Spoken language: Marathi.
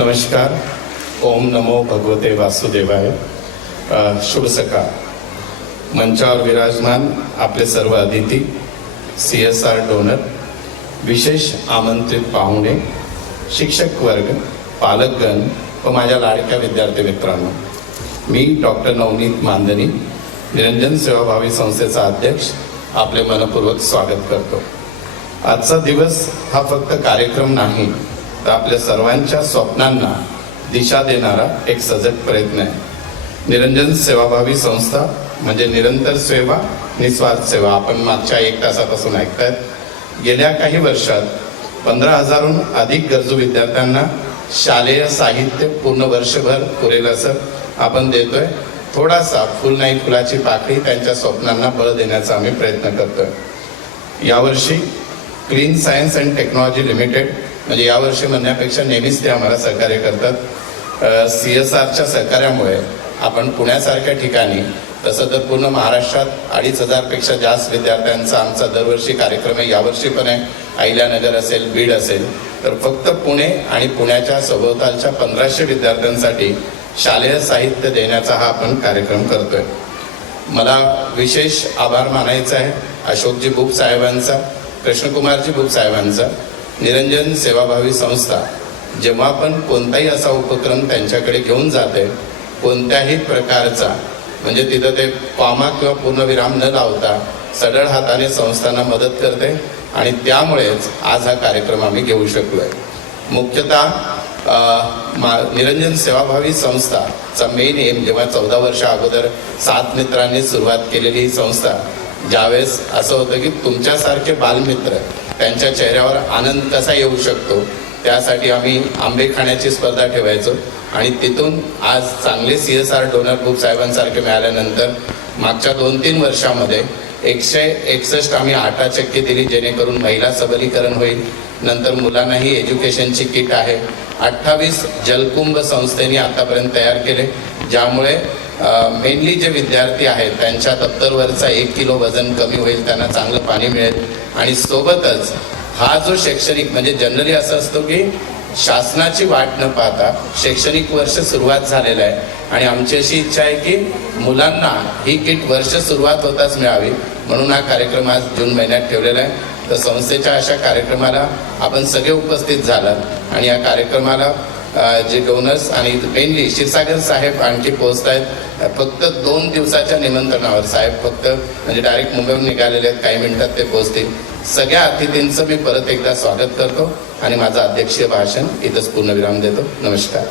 नमस्कार. ओम नमो भगवते वासुदेवाय. शुभ सकाळ. मंचावर विराजमान आपले सर्व अतिथी सी एस आर डोनर विशेष आमंत्रित पाहुणे शिक्षक वर्ग पालकगण व माझ्या लाडक्या विद्यार्थी मित्रांनो. मी डॉक्टर नवनीत मांदनी निरंजन सेवाभावी संस्थेचा अध्यक्ष आपले मनपूर्वक स्वागत करतो. आजचा दिवस हा फक्त कार्यक्रम नाही तर आपल्या सर्वांच्या स्वप्नांना दिशा देणारा एक सजग प्रयत्न आहे. निरंजन सेवाभावी संस्था म्हणजे निरंतर सेवा निस्वार्थ सेवा. आपण मागच्या एक तासापासून ऐकतायत. गेल्या काही वर्षात पंधरा हजारहून अधिक गरजू विद्यार्थ्यांना शालेय साहित्य पूर्ण वर्षभर पुरेल असं आपण देतोय. थोडासा फुल नाही फुलाची पाकळी त्यांच्या स्वप्नांना बळ देण्याचा आम्ही प्रयत्न करतोय. यावर्षी clean science and technology limited म्हणजे यावर्षी म्हणण्यापेक्षा नेहमीच ते आम्हाला सहकार्य करतात. सी एस आरच्या सहकार्यामुळे आपण पुण्यासारख्या ठिकाणी तसं तर पूर्ण महाराष्ट्रात अडीच हजारपेक्षा जास्त विद्यार्थ्यांचा आमचा दरवर्षी कार्यक्रम आहे. यावर्षी पण आहे. अहिल्यानगर असेल बीड असेल तर फक्त पुणे आणि पुण्याच्या सभोवतालच्या पंधराशे विद्यार्थ्यांसाठी शालेय साहित्य देण्याचा हा आपण कार्यक्रम करतोय. मला विशेष आभार मानायचा आहे. अशोकजी बुक साहेबांचा कृष्णकुमारजी बुक साहेबांचा निरंजन सेवाभावी संस्था जेव्हा पण कोणताही असा उपक्रम त्यांच्याकडे घेऊन जाते कोणत्याही प्रकारचा म्हणजे तिथं ते कॉमा किंवा पूर्णविराम न लावता सडळ हाताने संस्थांना मदत करते आणि त्यामुळेच आज हा कार्यक्रम आम्ही घेऊ शकलो आहे मुख्यतः मा- निरंजन सेवाभावी संस्थाचा मेन एम जेव्हा चौदा वर्ष अगोदर सात मित्रांनी सुरुवात केलेली ही संस्था ज्यावेळेस असं होतं की तुमच्यासारखे बालमित्र त्यांच्या चेहऱ्यावर आनंद कसा येऊ शकतो त्यासाठी आम्ही आंबे खाण्याची स्पर्धा ठेवायचो. आणि तिथून आज चांगले C S R donor group साहेबांसारखे मिळाल्यानंतर मागच्या दोन तीन वर्षामध्ये एकशे एकसष्ट आम्ही आठा चक्की दिली जेणेकरून महिला सबलीकरण होईल. नंतर मुलांनाही एज्युकेशनची किट आहे. अठ्ठावीस जलकुंभ संस्थेने आतापर्यंत तयार केले ज्यामुळे मेनली जे विद्यार्थी आहेत त्यांच्या दप्तरवरचा एक किलो वजन कमी होईल त्यांना चांगलं पाणी मिळेल. आणि सोबतच हा जो शैक्षणिक म्हणजे जनरली असं असतो की शासनाची वाट न पाहता शैक्षणिक वर्ष सुरुवात झालेलं आहे. आणि आमची अशी इच्छा आहे की मुलांना ही किट वर्ष सुरुवात होताच मिळावी म्हणून हा कार्यक्रम आज जून महिन्यात ठेवलेला आहे. तर संस्थेच्या अशा कार्यक्रमाला आपण सगळे उपस्थित झालात. आणि या कार्यक्रमाला जे गव्हर्नर्स आणि मेनली क्षीरसागर साहेब आणखी पोहोचत आहेत फक्त दोन दिवसाच्या निमंत्रणावर साहेब फक्त म्हणजे डायरेक्ट मुंबईहून निघालेले आहेत काही मिनिटात ते पोहोचतील. सगळ्या अतिथींचं मी परत एकदा स्वागत करतो आणि माझं अध्यक्षीय भाषण इथंच पूर्णविराम देतो. नमस्कार.